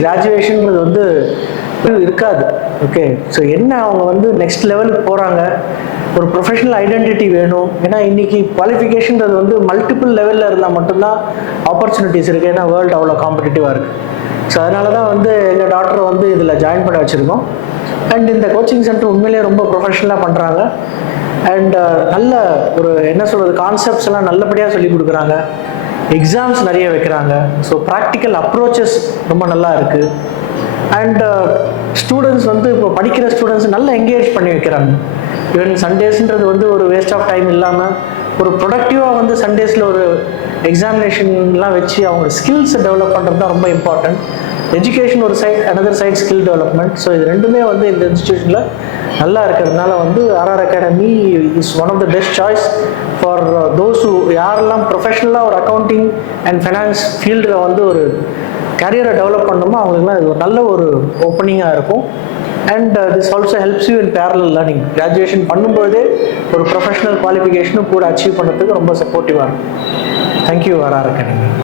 கிராஜுவேஷன்றது வந்து இருக்காது. Okay, so என்ன அவங்க வந்து நெக்ஸ்ட் லெவலுக்கு போகிறாங்க, ஒரு ப்ரொஃபஷனல் ஐடென்டிட்டி வேணும். ஏன்னா இன்னைக்கு குவாலிஃபிகேஷன்றது வந்து மல்டிபிள் லெவலில் இருந்தால் மட்டும்தான் ஆப்பர்ச்சுனிட்டிஸ் இருக்குது. ஏன்னா வேர்ல்டு அவ்வளோ காம்படிட்டிவாக இருக்குது. ஸோ அதனால தான் வந்து எங்கள் டாக்டரை வந்து இதில் ஜாயின் பண்ண வச்சுருக்கோம். அண்ட் இந்த கோச்சிங் சென்டர் உண்மையிலேயே ரொம்ப ப்ரொஃபஷனலாக பண்ணுறாங்க. அண்ட் நல்ல ஒரு என்ன சொல்கிறது, கான்செப்ட்ஸ் எல்லாம் நல்லபடியாக சொல்லி கொடுக்குறாங்க. எக்ஸாம்ஸ் நிறைய வைக்கிறாங்க. ஸோ ப்ராக்டிக்கல் அப்ரோச்சஸ் ரொம்ப நல்லா இருக்குது. அண்ட் ஸ்டூடெண்ட்ஸ் வந்து இப்போ படிக்கிற ஸ்டூடெண்ட்ஸ் நல்லா என்கேஜ் பண்ணி வைக்கிறாங்க. ஈவன் சண்டேஸ்ன்றது வந்து ஒரு வேஸ்ட் ஆஃப் டைம் இல்லாமல் ஒரு ப்ரொடக்டிவாக வந்து சண்டேஸில் ஒரு எக்ஸாமினேஷன்லாம் வச்சு அவங்க ஸ்கில்ஸை டெவலப் பண்ணுறது தான் ரொம்ப இம்பார்ட்டன்ட். எஜுகேஷன் ஒரு side, another side skill development. So இது ரெண்டுமே வந்து இந்த இன்ஸ்டிடியூஷனில் நல்லா இருக்கிறதுனால வந்து RR academy is one of the best choice for those who யாரெல்லாம் ப்ரொஃபஷனலாக ஒரு அக்கௌண்டிங் அண்ட் ஃபைனான்ஸ் ஃபீல்டில் வந்து ஒரு கேரியரை டெவலப் பண்ணணுமோ அவங்களுக்குலாம் இது ஒரு நல்ல ஒரு ஓப்பனிங்காக இருக்கும். And this also helps you in parallel learning. Graduation பண்ணும்போதே ஒரு ப்ரொஃபஷனல் குவாலிஃபிகேஷனும் கூட அச்சீவ் பண்ணுறதுக்கு ரொம்ப சப்போர்ட்டிவாக இருக்கும். Thank you RR academy.